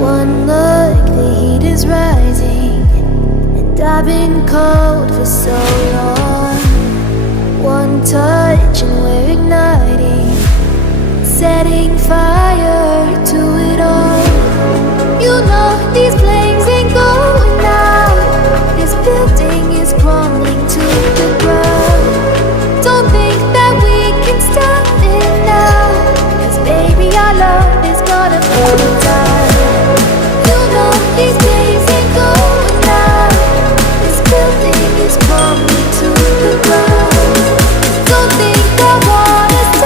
One look, the heat is rising, and I've been cold for so long. One touch and we're igniting, setting fire to it all. You know these places